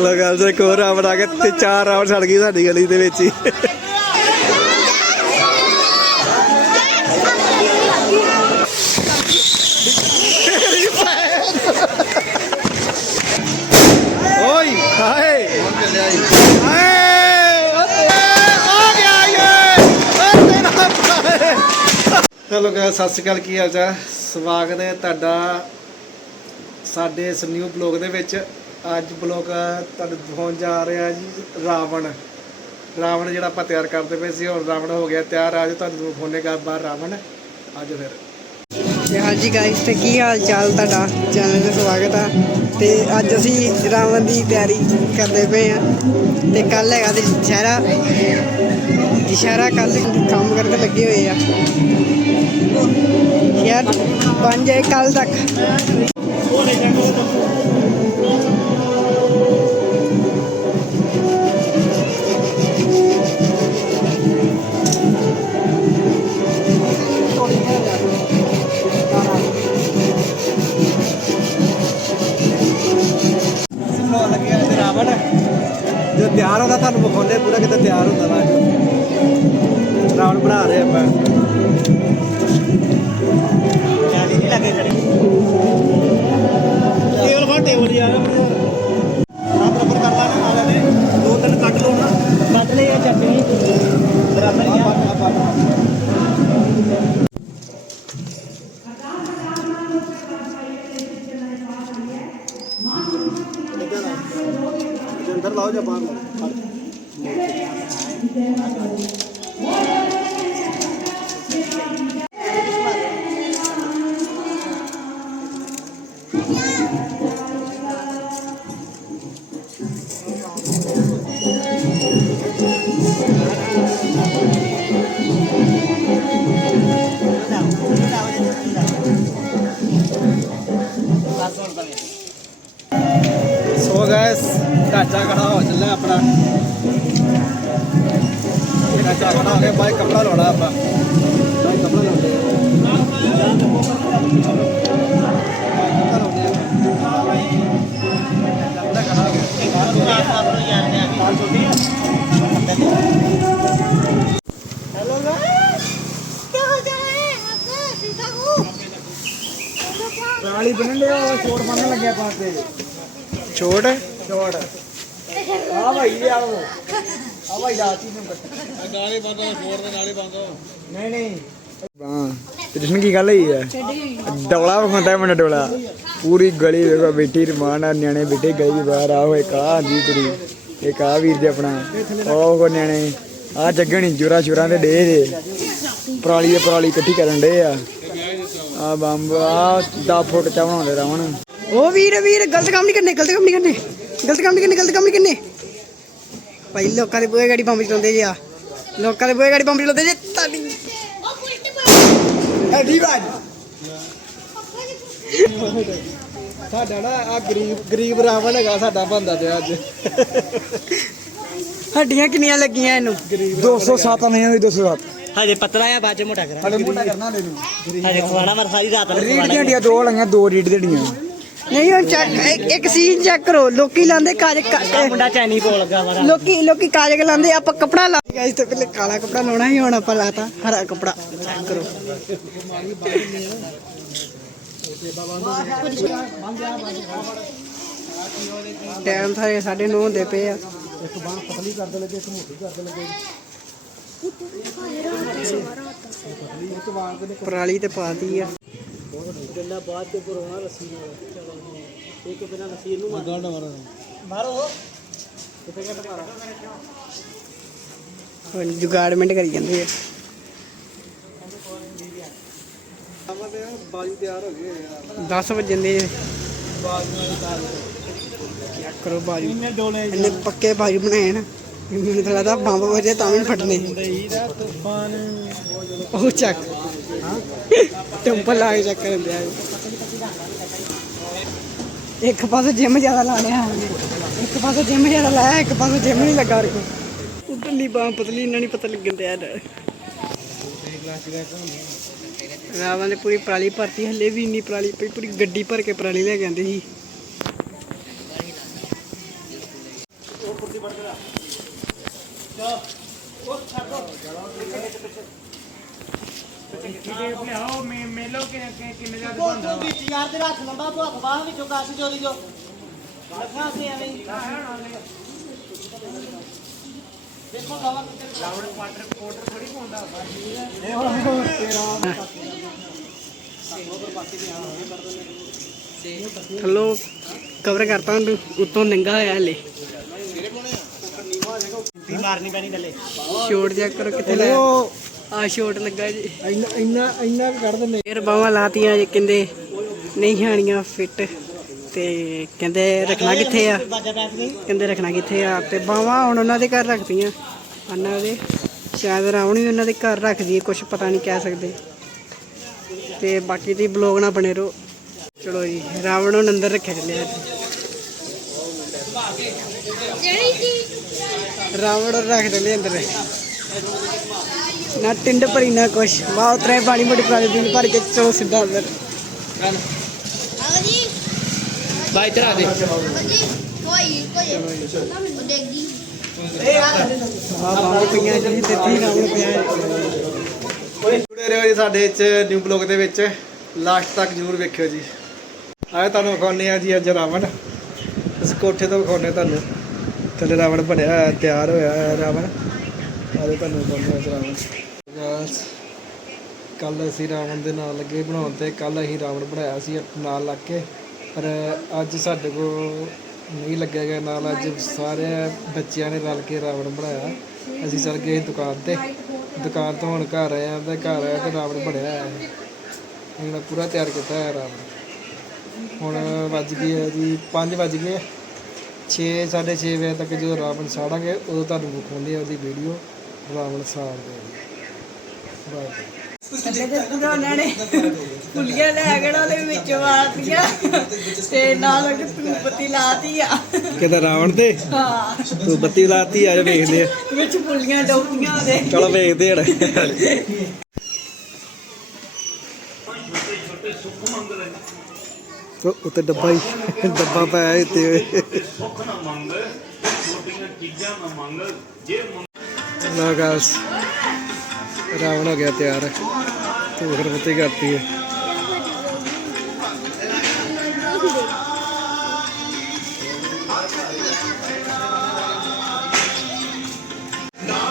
ਲਗਾ ਦੇ ਕੋ ਰਾਵਣ ਆ ਕੇ ਤੇ ਚਾਰ ਰਾਵਣ ਛੜ ਗਈ ਸਾਡੀ ਗਲੀ ਦੇ ਵਿੱਚ ਹੀ। ਓਏ, ਹਾਏ। ਹੈਲੋ ਗਾਇਸ ਸਤਿ ਸ਼੍ਰੀ ਅਕਾਲ, ਕੀ ਹਾਲ ਚਾਲ? ਸਵਾਗਤ ਹੈ ਤੁਹਾਡਾ ਸਾਡੇ ਇਸ ਨਿਊ ਬਲੌਗ ਦੇ ਵਿੱਚ। ਅੱਜ ਬਲੌਗ ਤੁਹਾਨੂੰ ਦਿਖਾਉਣ ਜਾ ਰਿਹਾ ਜੀ ਰਾਵਣ। ਰਾਵਣ ਜਿਹੜਾ ਆਪਾਂ ਤਿਆਰ ਕਰਦੇ ਪਏ ਸੀ, ਹੁਣ ਰਾਵਣ ਹੋ ਗਿਆ ਤਿਆਰ। ਅੱਜ ਤੁਹਾਨੂੰ ਦਿਖਾਉਣੇਗਾ ਬਾਹਰ ਰਾਵਣ। ਅੱਜ ਫਿਰ। ਤੇ ਹਾਂਜੀ ਗਾਇਸ ਤੇ ਕੀ ਹਾਲ ਚਾਲ ਤੁਹਾਡਾ? ਚੈਨਲ ਤੇ ਸਵਾਗਤ ਆ। ਤੇ ਅੱਜ ਅਸੀਂ ਰਾਵਣ ਦੀ ਤਿਆਰੀ ਕਰਦੇ ਪਏ ਆ। ਤੇ ਕੱਲ ਹੈਗਾ ਤੇ ਦੁਸ਼ਹਿਰਾ। ਦੁਸ਼ਹਿਰਾ ਕੱਲ ਕੰਮ ਕਰਕੇ ਲੱਗੇ ਹੋਏ ਆ। ਯਾਰ ਬਣ ਜਾਏ ਕੱਲ ਤੱਕ। ਲੱਗੇ ਜੋ ਤਿਆਰ ਹੁੰਦਾ, ਤੁਹਾਨੂੰ ਵਿਖਾਉਂਦੇ ਪੂਰਾ ਕਿਤੇ ਤਿਆਰ ਹੁੰਦਾ ਵਾ ਅੱਜ। ਰਾਵਣ ਬਣਾ ਰਹੇ ਆਪਾਂ। ਜਾਲੀ ਨਹੀਂ ਲੱਗੇ ਖੜੇ। ਟੇਬਲ ਫਾ ਟੇਬਲ ਯਾਰ ਪਰਾਲੀ ਬੰਨਣ ਲਿਆ ਉਹ ਛੋੜ ਬੰਨਣ ਲੱਗਿਆ ਪਾਸ ਤੇ ਛੋੜ ਛੋੜ ਆ ਭਾਈ ਆ ਆ ਭਾਈ ਆ ਚੀਜ਼ ਨੂੰ ਗਾਲੇ ਬੰਦੋ ਛੋੜ ਦੇ ਨਾਲੇ ਬੰਦੋ ਨਹੀਂ ਨਹੀਂ। ਹਾਂ। ਕ੍ਰਿਸ਼ਨ ਕੀ ਗੱਲ ਹੋਈ ਹੈ? ਡੋਲਾ ਵਿਖਾਉਂਦਾ ਮੈਨੂੰ ਡੋਲਾ। ਪੂਰੀ ਗਲੀ ਵੇਖੋ ਬੈਠੀ ਰਮਾਨ ਨਾਲ ਨਿਆਣੇ ਬੈਠੇ ਗਲੀ ਦੇ ਬਾਹਰ ਆ ਹੋਏ ਕਾ ਆਂਦੀ ਤੇਰੀ? ਇੱਕ ਆ ਵੀਰ ਜੀ ਆਪਣਾ? ਉਹ ਕੋ ਨਿਆਣੇ। ਆ ਜੱਗਣੀ ਜੁਰਾ ਚੁਰਾਂ ਦੇ ਡੇ ਦੇ ਪਰਾਲੀ ਦੇ ਪਰਾਲੀ ਇਕੱਠੀ ਕਰਨ ਡੇ ਆ। ਆ ਬੰਬ ਆ 10 ਫੁੱਟ ਚਾ ਬਣਾਉਂਦੇ ਰਹਿਣ ਉਹ ਵੀਰ ਵੀਰ ਗਲਤ ਕੰਮ ਨਹੀਂ ਕਰਨੇ ਗਲਤ ਕੰਮ ਨਹੀਂ ਕਰਨੇ ਗਲਤ ਕੰਮ ਨਹੀਂ ਕਰਨੇ ਗਲਤ ਕੰਮ ਨਹੀਂ ਕਰਨੇ। ਭਾਈ ਲੋਕਾਂ ਦੇ ਬੂਹੇ ਗਾੜੀ ਬੰਬ ਚਲਾਉਂਦੇ ਜੇ ਆ। ਲੋਕਾਂ ਦੇ ਬੂਹੇ ਗਾੜੀ ਬੰਬ ਚਲਾਉਂਦੇ ਜੇ ਤਾਲੀ। ਐਡੀ ਬਾਜ ਸਾਡਾ ਨਾ ਆ ਗਰੀਬ ਗਰੀਬ ਰਾਵਣ ਹੈਗਾ ਸਾਡਾ ਬੰਦਾ ਤੇ ਅੱਜ। ਹੱਡੀਆਂ ਕਿੰਨੀਆਂ ਲੱਗੀਆਂ ਇਹਨੂੰ? 207 ਨਹੀਂ 207 ਹਜੇ ਪਤਲਾ ਆ ਬਾਅਦ ਚ ਮੋਟਾ ਕਰਾਂ ਹਲੇ ਮੋਟਾ ਕਰਨਾ ਦੇ ਨੂੰ ਹਜੇ ਖਵਾਣਾ ਮਰ ਸਾਰੀ ਰਾਤ ਨੂੰ ਰੀਡ ਦੀਆਂ ਦੋ ਲਾਈਆਂ ਦੋ ਰੀਡ ਦੇਣੀਆਂ ਨਹੀਂ ਹੁਣ ਚੈੱਕ ਇੱਕ- ਇੱਕ ਸੀਨ ਚੈੱਕ ਕਰੋ। ਲੋਕੀ ਲਾਉਂਦੇ ਕਾਜ ਆਹ ਮੁੰਡਾ ਚੈਨੀ ਕੋਲ ਲੱਗਾ ਮਾਰਾ ਲੋਕੀ ਲੋਕੀ ਕਾਜਕ ਲਾਉਂਦੇ ਆਪਾਂ ਕਪੜਾ ਲਾ ਗਾਇਸ ਤੋਂ ਪਹਿਲੇ ਕਾਲਾ ਕਪੜਾ ਲਾਉਣਾ ਸੀ ਹੁਣ ਆਪਾਂ ਲਾਤਾ ਹਰਾ ਕਪੜਾ। ਚੈੱਕ ਕਰੋ। ਟਾਈਮ ਸਾਰੇ ਸਾਡੇ ਨੌ ਹੁੰਦੇ ਪਏ ਆ। ਇੱਕ ਬਾਹ ਪਤਲੀ ਕਰ ਦੇ ਲੱਗੇ ਇੱਕ ਮੋਟੀ ਕਰ ਦੇ ਲੱਗੇ ਪਰਾਲੀ ਤੇ ਪਾਤੀ ਆ। ਗੱਲਾਂ ਬਾਅਦ ਚ ਪਰੋਣਾ ਰੱਸੀ ਨਾਲ। ਚਲੋ ਇੱਕ ਬਿਨਾ ਰੱਸੀ ਇਹਨੂੰ ਮਾਰ ਗਾਂਡ ਮਾਰਾ। ਮਾਰੋ। ਹੁਣ ਜੁਗਾੜਮੈਂਟ ਕਰੀ ਜਾਂਦੇ ਆ। ਬਾਜੀ ਤਿਆਰ ਹੋ ਗਏ ਯਾਰ 10 ਵਜੇ ਦੇ ਚੈੱਕ ਕਰੋ ਬਾਜੂ। ਇਹਨੇ ਪੱਕੇ ਬਾਜੂ ਬਣਾਏ ਨਾ। ਮੈਨੂੰ ਤਾਂ ਲੱਗਦਾ ਬੰਬ ਵਜੇ ਤਾਂ ਵੀ ਫਟਨੇ। ਉਹ ਚੱਕ। ਟੈਂਪਲ ਲਾ ਕੇ ਚੱਕ ਕਰਨ ਦਿਆ ਇੱਕ ਪਾਸੇ ਜਿਮ ਜ਼ਿਆਦਾ ਲਾ ਲਿਆ ਇੱਕ ਪਾਸੇ ਜਿਮ ਜ਼ਿਆਦਾ ਲਾਇਆ, ਇੱਕ ਪਾਸੇ ਜਿਮ ਨਹੀਂ ਲੱਗਾ ਰਕੋ ਉਧਰਲੀ ਬਾਹ ਪਤਲੀ, ਇਹਨਾਂ ਨਹੀਂ ਪਤਾ ਲੱਗਣ ਦਿਆ ਰਾਵਾਂ ਦੇ ਪੂਰੀ ਪਰਾਲੀ ਭਰਤੀ, ਹਲੇ ਵੀ ਇੰਨੀ ਪਰਾਲੀ ਪਈ, ਪੂਰੀ ਗੱਡੀ ਭਰ ਕੇ ਪਰਾਲੀ ਲੈ ਕੇ ਆਂਦੇ ਸੀ। ਲਿਆਓ ਮੇਲੋ ਕਿੰਨੇ ਕਿੰਨੇ ਦਾ ਕੋਲ ਵਿੱਚ ਯਾਰ ਤੇ ਰੱਖ ਲੰਬਾ ਭੁੱਖ ਬਾਹ ਵਿੱਚੋਂ ਕੱਸ ਚੋਰੀ ਜੋ ਲੱਖਾਂ ਸੀ ਐਵੇਂ ਹੀ। ਦੇਖੋ ਨਵਾਂ ਥੱਲੋਂ ਕਵਰ ਕਰਤਾ ਹੁਣ ਉੱਤੋਂ ਨੰਗਾ ਹੋਇਆ ਹਲੇ ਮਾਰਨੀ ਪੈਣੀ ਥੱਲੇ। ਸ਼ੋਟ ਚੈੱਕ ਕਰੋ ਕਿੱਥੇ ਲੈ ਆ ਸ਼ੋਟ ਲੱਗਾ ਜੀ। ਇੰਨਾ ਇੰਨਾ ਇੰਨਾ ਵੀ ਕੱਢ ਦਿੰਦੇ। ਫੇਰ ਬਾਹਾਂ ਲਾਤੀਆਂ ਜੇ ਕਹਿੰਦੇ ਨਹੀਂ ਆਣੀਆਂ ਫਿੱਟ। ਤੇ ਕਹਿੰਦੇ ਰੱਖਣਾ ਕਿੱਥੇ ਆ? ਕਹਿੰਦੇ ਰੱਖਣਾ ਕਿੱਥੇ ਆ? ਤੇ ਬਾਹਾਂ ਹੁਣ ਉਹਨਾਂ ਦੇ ਘਰ ਰੱਖਦੀਆਂ ਉਹਨਾਂ ਦੇ ਸ਼ਾਇਦ ਰਾਵਣ ਵੀ ਉਹਨਾਂ ਦੇ ਘਰ ਰੱਖਦੀ ਹੈ ਕੁਝ ਪਤਾ ਨਹੀਂ ਕਹਿ ਸਕਦੇ। ਤੇ ਬਾਕੀ ਦੀ ਬਲੌਗ ਨਾ ਬਣੇ ਰਹੋ। ਚਲੋ ਜੀ ਰਾਵਣ ਨੂੰ ਅੰਦਰ ਰੱਖਿਆ ਚੱਲਿਆ ਅੱਜ ਜਿਹੜੀ ਸੀ ਰਾਵਣ ਨੂੰ ਰੱਖ ਚੱਲੇ ਅੰਦਰ। ਨਾ ਟਿੰਡ ਭਰੀ ਨਾ ਕੁਛ। ਵਾਹ ਉਤਰੇ ਪਾਣੀ ਮੋਟੀ ਪੁਰਾਣੇ ਦਿਨ ਭਰ ਕੇ ਚਲੋ ਸਿੱਧਾ ਅੰਦਰ। ਬਾਈ ਤੇਰਾ ਦੇ। ਕੋਈ ਦੇਖਦੀ। ਆ ਪਈਆਂ ਪਿਆ ਜੁੜੇ ਰਹੋ ਜੀ ਸਾਡੇ ਇਸ ਨਿਊ ਬਲੌਗ ਦੇ ਵਿੱਚ। ਲਾਸਟ ਤੱਕ ਜਰੂਰ ਵੇਖਿਓ ਜੀ। ਆਏ ਤੁਹਾਨੂੰ ਵਿਖਾਉਂਦੇ ਆ ਜੀ ਅੱਜ ਰਾਵਣ। ਇਸ ਕੋਠੇ ਤੋਂ ਵਿਖਾਉਂਦੇ ਤੁਹਾਨੂੰ। ਥੱਲੇ ਰਾਵਣ ਬਣਿਆ ਹੋਇਆ, ਤਿਆਰ ਹੋਇਆ ਹੈ ਰਾਵਣ। ਆਲੇ ਤੁਹਾਨੂੰ ਵਿਖਾਉਂਦੇ ਰਾਵਣ। ਗਾਇਸ ਕੱਲ ਅਸੀਂ ਰਾਵਣ ਦੇ ਨਾਲ ਲੱਗੇ ਬਣਾਉਣ ਤੇ ਕੱਲ ਅਸੀਂ ਰਾਵਣ ਬਣਾਇਆ ਸੀ ਨਾਲ ਲੱਗ ਕੇ। ਪਰ ਅੱਜ ਸਾਡੇ ਕੋਲ ਨਹੀਂ ਲੱਗਿਆ ਗਿਆ, ਨਾਲ ਅੱਜ ਸਾਰੇ ਬੱਚਿਆਂ ਨੇ ਰਲ ਕੇ ਰਾਵਣ ਬਣਾਇਆ। ਅਸੀਂ ਚੱਲ ਗਏ ਦੁਕਾਨ ਤੇ। ਦੁਕਾਨ ਤੋਂ ਹੁਣ ਘਰ ਆਏ ਆ ਤੇ ਘਰ ਆਇਆ ਤੇ ਰਾਵਣ ਬਣਿਆ ਹੋਇਆ ਹੈ। ਹੁਣ ਪੂਰਾ ਤਿਆਰ ਕੀਤਾ ਹੈ ਰਾਵਣ। ਹੁਣ ਵੱਜ ਗਏ ਜੀ 5 ਵੱਜ ਗਏ 6 6:30 ਵਜੇ ਤੱਕ ਜਦੋਂ ਰਾਵਣ ਸਾੜਾਂਗੇ ਉਦੋਂ ਤੁਹਾਨੂੰ ਵਿਖਾਉਂਦੇ ਆ ਉਹਦੀ ਵੀਡੀਓ ਰਾਵਣ ਸਾੜਦੇ ਬਾਏ ਥੱਲੇ ਤੇ ਪੂਰਾ ਉਹਨਾਂ ਨੇ ਫੁੱਲੀਆਂ ਲੈ ਕੇ ਉਹਦੇ ਵਿੱਚ ਮਾਰਤੀਆਂ ਤੇ ਨਾਲ ਲਾਤੀ ਆ। ਰਾਵਣ ਤੇ ਹਾਂ। ਤੂੰ ਬੱਤੀ ਲਾਤੀ ਆ ਜਾ ਵੇਖਦੇ ਆ। ਵਿੱਚ ਫੁੱਲੀਆਂ ਡੋਬੀਆਂ ਉਹਦੇ। ਚਲੋ ਵੇਖਦੇ ਹਣ। ਉਹ ਉੱਤੇ ਡੱਬਾ ਹੀ ਡੱਬਾ ਪਾਇਆ ਇੱਥੇ। ਨਾ ਗਾਸ ਰਾਵਣ ਹੋ ਗਿਆ ਤਿਆਰ। ਤੂੰ ਫਿਰ ਬੱਤੀ ਕਰਤੀ ਹੈ।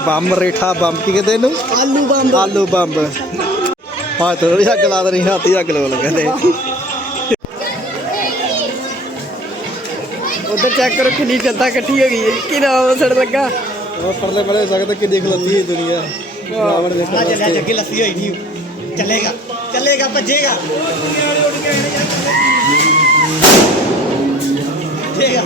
ਬੰਬ ਰੇਠਾ ਬੰਬ ਕੀ ਕਹਿੰਦੇ ਇਹਨੂੰ? ਆਲੂ ਬੰਦ ਆਲੂ ਬੰਬ। ਹਾਂ ਤੇ ਵੀ ਅੱਗ ਲਾ ਦੇਣੀ ਹੱਥ ਹੀ ਅੱਗ ਲਾਉਣ ਲੱਗਾ ਉਧਰ ਚੈੱਕ ਕਰੋ ਕਿੰਨੀ ਜਨਤਾ ਇਕੱਠੀ ਹੋ ਗਈ ਹੈ ਕਿ ਨਾ ਸੜ ਲੱਗਾ? ਉਹ ਪਰਲੇ ਮਰੇ ਸਕਦਾ ਕਿੰਨੀ ਖਲੋਤੀ ਹੈ ਦੁਨੀਆ। ਰਾਵਣ ਦੇ ਆ ਚੱਲਿਆ ਜੱਗੀ ਲੱਸੀ ਹੋਈ ਨਹੀਂ ਚੱਲੇਗਾ ਚੱਲੇਗਾ ਭੱਜੇਗਾ। ਭੱਜੇਗਾ।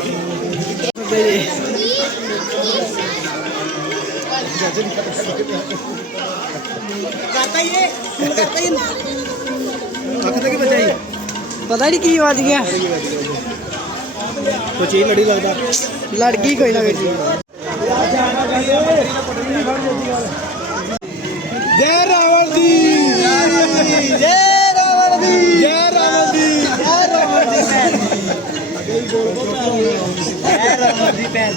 ਕਰਤਾ ਹੀ ਇਹ ਕਰਤਾ ਹੀ ਅੱਖ ਤੇ ਕੀ ਬਚਾਈ ਪਤਾ ਨਹੀਂ ਕੀ ਵੱਜ ਗਿਆ। ਕੋਈ ਚੀਜ਼ ਲੜੀ ਲੱਗਦਾ? ਲੜ ਗਈ ਕੋਈ ਨਾ ਕੋਈ ਚੀਜ਼। ਜੈ ਰਾਵਣ ਦੀ। ਜੈ ਰਾਵਣ ਦੀ। ਜੈ ਰਾਵਣ ਦੀ। ਜੈ ਰਾਵਣ ਦੀ ਭੈਣ। ਜੈ ਰਾਵਣ ਦੀ ਭੈਣ।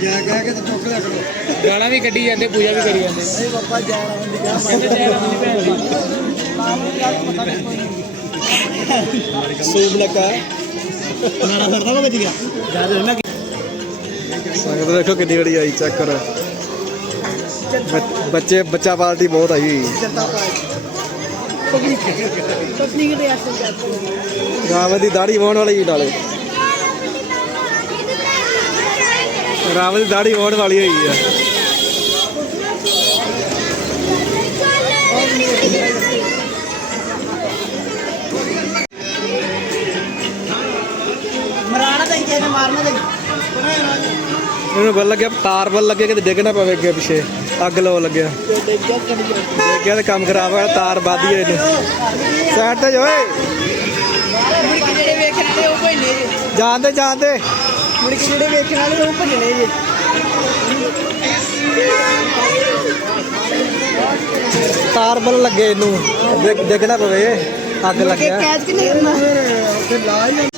ਜੈ ਕਹਿ ਕੇ ਤੇ ਚੁੱਕ ਲਿਆ ਕਰੋ ਗਾਲਾਂ ਵੀ ਕੱਢੀ ਜਾਂਦੇ ਪੂਜਾ ਵੀ ਕਰੀ ਜਾਂਦੇ। ਇਹ ਬਾਬਾ ਜੈ ਰਾਵਣ ਦੀ ਜੈ ਸੂਬ ਲੱਗਾ। ਨਾਣਾ ਸਰਦਾ ਕੋ ਵੱਜ ਗਿਆ। ਯਾਦ ਰਹਿਣਾ ਸੰਗਤ ਦੇਖੋ ਕਿੰਨੀ ਬੜੀ ਆਈ ਚੈੱਕ ਕਰੋ। ਬੱਚੇ, ਬੱਚਾ ਪਾਰਟੀ ਬਹੁਤ ਆਈ। ਹੋਈ ਪਤਨੀ ਰਾਵਣ ਦੀ ਦਾੜੀ ਵਾਉਣ ਵਾਲੀ ਨਾਲੇ ਰਾਵਣ ਦੀ ਦਾੜੀ ਵਾਉਣ ਵਾਲੀ ਹੋਈ ਆ। ਮਾਰਨਾ ਇਹਨੂੰ ਬੱਲ ਲੱਗਿਆ ਤਾਰ ਬੱਲ ਲੱਗਿਆ ਕਿਤੇ ਡਿੱਗ ਨਾ ਪਵੇ ਅੱਗੇ ਪਿੱਛੇ। ਅੱਗ ਲਾਉ ਲੱਗਿਆ। ਦੇਖਿਆ ਤੇ ਕੰਮ ਖਰਾਬ ਹੋਇਆ ਤਾਰ ਬਾਦੀ ਇਹਨੂੰ ਸਾਈਡ ਤੇ ਜੋਏ ਮੁੜ ਕੇ ਜਿਹੜੇ ਵੇਖਣ ਵਾਲੇ ਉਹ ਭਜਨੇ ਜੇ ਜਾਂਦੇ ਜਾਂਦੇ ਮੁੜ ਕੇ ਜਿਹੜੇ ਵੇਖਣ ਵਾਲੇ ਉਹ ਭਜਨੇ ਜੇ ਤਾਰ ਬੱਲ ਲੱਗੇ ਇਹਨੂੰ। ਡਿੱਗ- ਡਿੱਗ ਨਾ ਪਵੇ ਅੱਗ ਲੱਗਿਆ। ਕੈਚ ਕਿ ਨਹੀਂ ਹਾਂਜੀ ਗਾਇਸ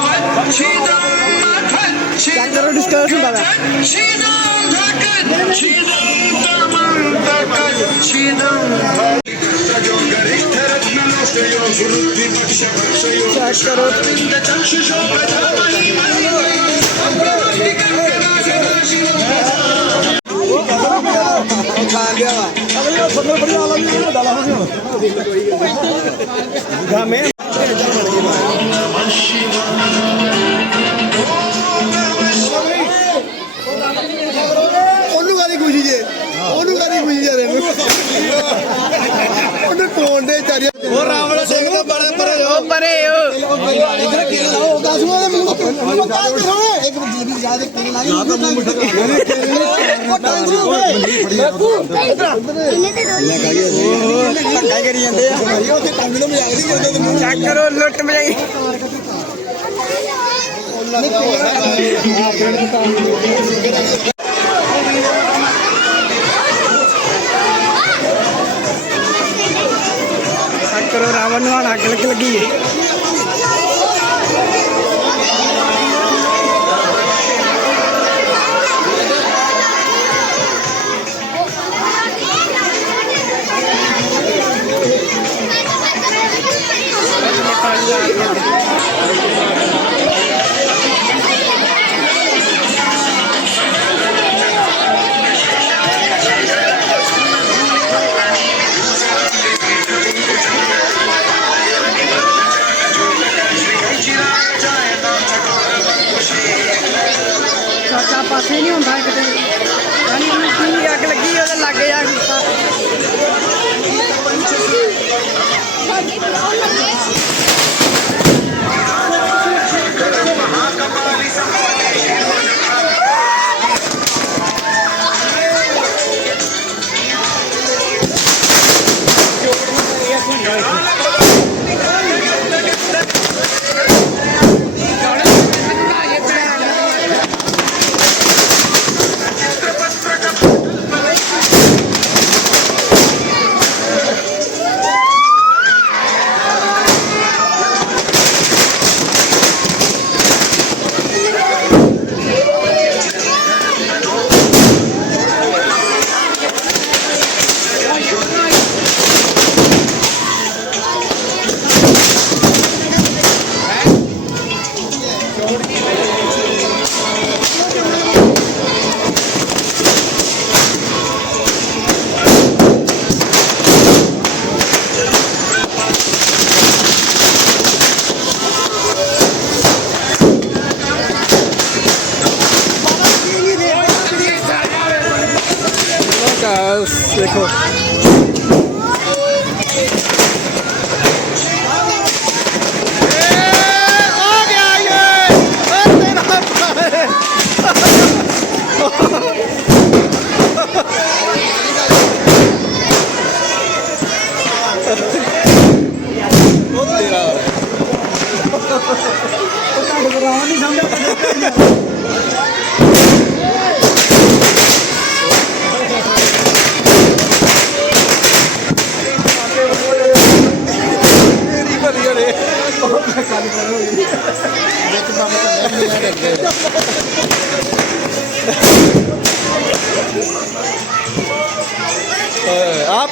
ਕਰੋ ਡਿਸਕਾਊਂਟ ਹੁੰਦਾ ਪਿਆ ਧੱਕਾ ਕਰੀ ਜਾਂਦੇ ਆ ਉਹ ਟੰਗ ਨੂੰ ਮਜ਼ਾਕ ਨਹੀਂ ਕਰਦੇ ਤੈਨੂੰ ਚੈੱਕ ਕਰੋ ਲੁੱਟ ਮਜਾਈ ਚੈੱਕ ਕਰੋ ਰਾਵਣ ਨੂੰ ਅੱਗ ਲੱਗ ਲੱਗੀ ਹੈ ਪਾਸੇ ਨਹੀਂ ਹੁੰਦਾ ਕਿਤੇ। ਯਾਨੀ ਕੀ ਅੱਗ ਲੱਗੀ ਉਹਦੇ ਲਾਗੇ ਜਾ ਕੇ ਦੇਖੋ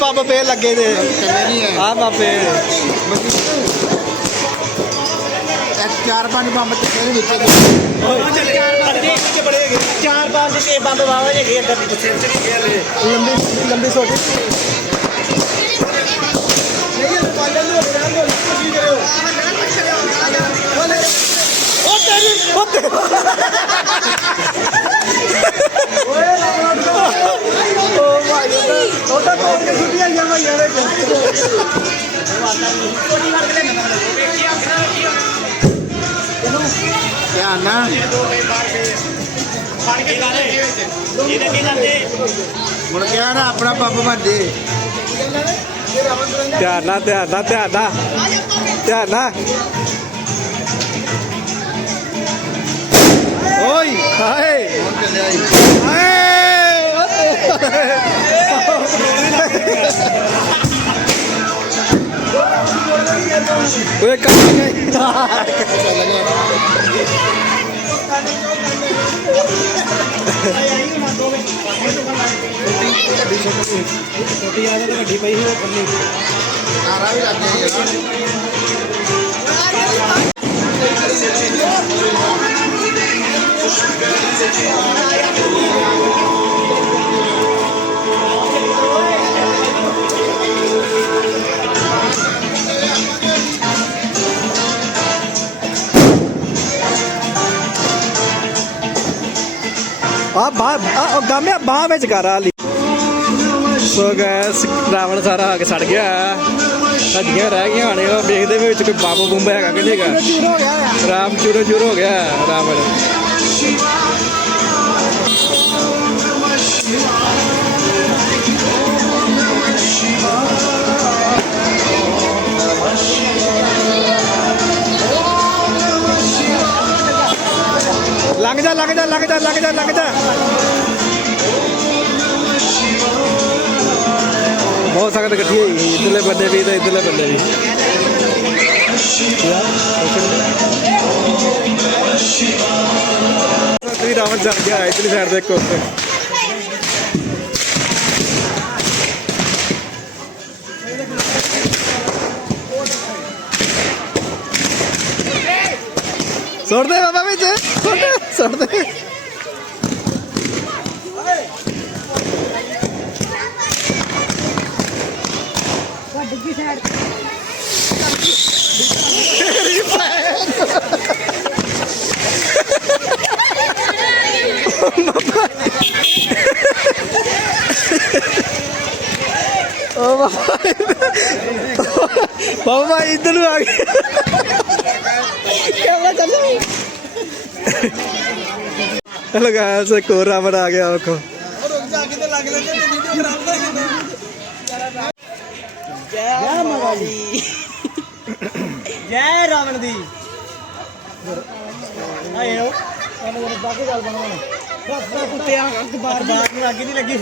ਆ ਪਾਪਾ ਪੇ ਲੱਗੇ ਤੇ। ਆ ਪਾਪੇ ਚਾਰ ਪੰਜ ਬੰਬ ਦੇ ਵਿੱਚ ਚਾਰ ਪੰਜ ਤੇ ਬੰਬ ਵਾਵਾ ਜੇ ਗੇਰ ਦਾ ਸਿਰ ਚ ਨਹੀਂ ਗਿਆ ਲੰਬੀ ਲੰਬੀ ਦੋ। ਕਰਿਓ। ਉਹ ਤੇਰੀ ਉਹ ਤੇਰੀ Oi, hai. Hai. Oi, kan. Oi, kan. ਛੋਟੀ ਆ ਤੇ ਵੱਡੀ ਪਈ ਸੀ ਉਹ ਬੰਨੀ ਆ ਬਾਹ ਆ ਗਾਮਿਆ ਬਾਹ ਵਿੱਚ ਕਰ ਆ ਲਈ ਸੋ ਗੈਸ ਰਾਵਣ ਸਾਰਾ ਆ ਕੇ ਸੜ ਗਿਆ। ਹੱਡੀਆਂ ਰਹਿ ਗਈਆਂ ਹਣੇ ਉਹ ਵੇਖਦੇ ਵੀ ਵਿੱਚ ਕੋਈ ਬੰਬ ਬੰਬ ਹੈਗਾ ਕਿ ਨਹੀਂ ਹੈਗਾ। ਰਾਮ ਚੂਰੋ ਚੂਰ ਹੋ ਗਿਆ ਰਾਵਣ। ਲੰਘ ਜਾ ਲੰਘ ਜਾ ਲੰਘ ਜਾ ਲੰਘ ਜਾ ਲੰਘ ਜਾ ਬਹੁਤ ਸਖਤ ਇਕੱਠੀ ਹੋਈ ਗਈ ਇਧਰਲੇ ਬੰਦੇ ਵੀ ਤੇ ਇਧਰਲੇ ਬੰਦੇ ਵੀ ਤੇਰੀ ਰਾਵਣ ਚੱਲ ਗਿਆ ਇਧਰਲੀ ਸਾਈਡ ਦੇ ਇੱਕ ਉੱਤੇ ਸੁੱਟ ਦੇ ਬਾਬਾ ਵਿੱਚ ਸੁੱਟ ਦੇ, ਸੁੱਟ ਦੇ ਓ ਬਾਬਾ ਬਾਬਾ ਇੱਧਰ ਨੂੰ ਆ ਗਿਆ ਕੈਮਰਾ ਚੱਲ ਲਗਾ ਸੇ ਕੋ ਰਾਵਣ ਆ ਗਿਆ ਵੇਖੋ। ਜੈ ਮਾਤਾ ਦੀ। ਜੈ ਰਾਵਣ ਦੀ। ਆਏ ਹੋ। ਤੁਹਾਨੂੰ ਮੇਰੇ ਬਾਕੀ ਗੱਲ ਬਣਾਉਣਾ ਬਸ ਬਸ ਕੁੱਤੇ ਆ ਬਾਰ ਬਾਰ ਨੂੰ ਅੱਗੇ ਨਹੀਂ ਲੱਗੀ।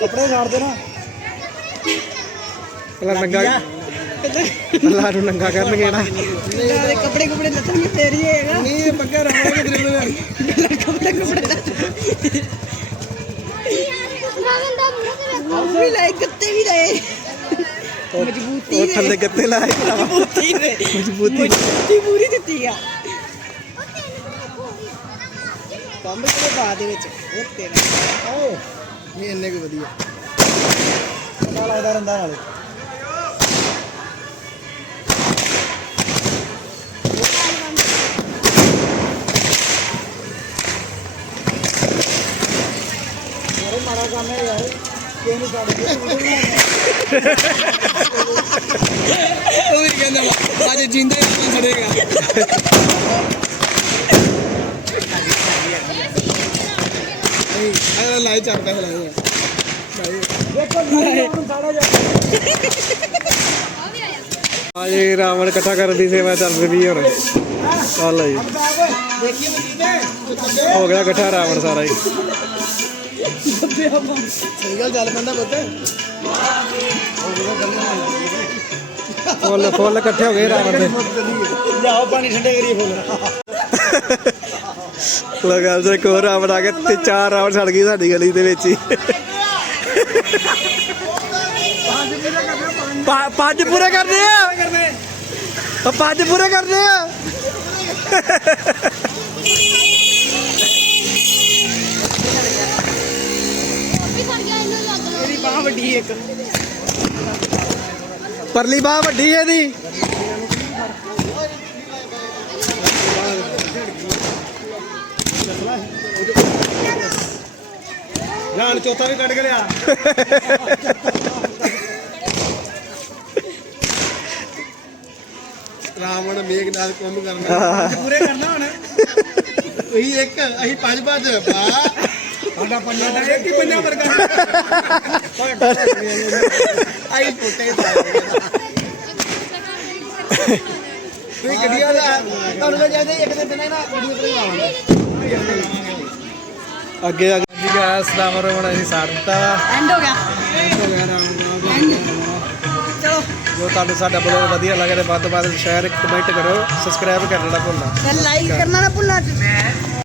ਕੱਪੜੇ ਛਾੜ ਦੇ ਨਾ। ਪਹਿਲਾਂ ਨੰਗਾ ਅੱਲਾ ਨੂੰ ਨੰਗਾ ਕਰਨਗੇ ਨਾ। ਦੇ ਕੱਪੜੇ ਕੁਪੜੇ ਲੱਥਣਗੇ ਫੇਰ ਹੀ ਹੋਏਗਾ। ਨਹੀਂ ਇਹ ਪੱਕਾ ਰਾਵਣ ਦੇ ਤੇਰੇ ਨਾਲ ਕੱਪੜੇ ਕੁਪੜੇ ਰਾਵਣ ਦਾ ਮੂੰਹ ਤੇ ਵੇਖੋ ਉਹ ਵੀ ਗੱਤੇ ਵੀ ਲਾਏ। ਮਜ਼ਬੂਤੀ ਥੱਲੇ ਗੱਤੇ ਦੇ ਮਜ਼ਬੂਤੀ ਮਜ਼ਬੂਤੀ ਪੂਰੀ ਦਿੱਤੀ ਆ। ਬੰਬ ਕਿਹੜੇ ਬਾਅਦ ਦੇ ਵਿੱਚ। ਉਹ ਤੇਰਾ। ਓ ਨਹੀਂ ਇੰਨੇ ਕੁ ਵਧੀਆ। ਪਤਾ ਲੱਗਦਾ ਰਹਿੰਦਾ ਨਾਲੇ। ਮਾੜਾ ਕੰਮ ਹੈ ਯਾਰ ਕਿਉਂ ਨਹੀਂ ਛੱਡਦੇ ਉਹ ਵੀ ਕਹਿੰਦਾ ਵਾ, ਅੱਜ ਜਿੰਦਾ ਹੀ ਆਪਾਂ ਛੜੇਗਾ ਅਰੇ ਲਾਈ ਚੱਕ ਪੈ ਲਾਈ ਦੇਖੋ ਹੁਣ ਸਾੜਾ ਜਾ ਆ ਜੀ ਰਾਵਣ ਇਕੱਠਾ ਕਰਨ ਦੀ ਸੇਵਾ ਚੱਲ ਰਹੀ ਹੁਣ। ਚੱਲ ਜੀ। ਹੋ ਗਿਆ ਇਕੱਠਾ ਰਾਵਣ ਸਾਰਾ ਹੀ। ਸਹੀ ਗੱਲ ਚੱਲ ਪੈਂਦਾ ਪੁੱਤ ਫੁੱਲ ਫੁੱਲ ਇਕੱਠੇ ਹੋ ਗਏ ਰਾਵਣ ਦੇ। ਲਿਆਓ ਪਾਣੀ ਠੰਡੇ ਕਰੀਏ ਫੁੱਲ। ਲਗਾ ਸੇ ਕੋ ਰਾਵਣ ਆ ਗਿਆ ਤੇ ਚਾਰ ਰਾਵਣ ਸੜ ਗਈ ਸਾਡੀ ਗਲੀ ਦੇ ਵਿੱਚ ਹੀ। ਪੰਜ ਪੂਰੇ ਕਰਨੇ ਆ। ਆ ਪੰਜ ਪੂਰੇ ਕਰਨੇ ਆ। ਵੱਡੀ ਇੱਕ। ਪਰਲੀ ਬਾਹ ਵੱਡੀ ਹੈ ਇਹਦੀ। ਜਾਨ ਚੌਥਾ ਵੀ ਕੱਢ ਕੇ ਲਿਆ। ਰਾਵਣ ਮੇਘਨਾਥ ਕੰਮ ਕਰਨਾ। ਪੂਰੇ ਕਰਨਾ ਹੁਣ। ਉਹੀ ਇੱਕ ਅਸੀਂ ਪੰਜ ਪੰਜ ਬਾ ਸਾਡਾ ਪੰਜਾ ਦਾ ਇੱਕ ਹੀ ਪੰਜਾ ਵਰਗਾ। ਆਈ ਫੁੱਟੇ ਤੁਸੀਂ ਗੱਡੀਆਂ ਦਾ ਤੁਹਾਨੂੰ ਮੈਂ ਜਾਂਦੇ ਇੱਕ ਦੇ ਦਿਨ ਨਾ ਵੀਡੀਓ ਤੇ ਆਵਾਂਗੇ ਅੱਗੇ ਅੱਗੇ ਜੀ ਅਸੀਂ ਸਾੜ ਦਿੱਤਾ ਐਂਡ ਹੋ ਗਿਆ। ਹੋ ਗਿਆ ਰਾਵਣ ਦਾ ਚਲੋ। ਜੋ ਤੁਹਾਨੂੰ ਸਾਡਾ ਬਲੌਗ ਵਧੀਆ ਲੱਗਾ ਤੇ ਵੱਧ ਤੋਂ ਵੱਧ ਸ਼ੇਅਰ ਕਮੈਂਟ ਕਰੋ ਸਬਸਕ੍ਰਾਈਬ ਕਰਨਾ ਨਾ ਭੁੱਲਣਾ। ਤੇ ਲਾਈਕ ਕਰਨਾ ਨਾ ਭੁੱਲਣਾ।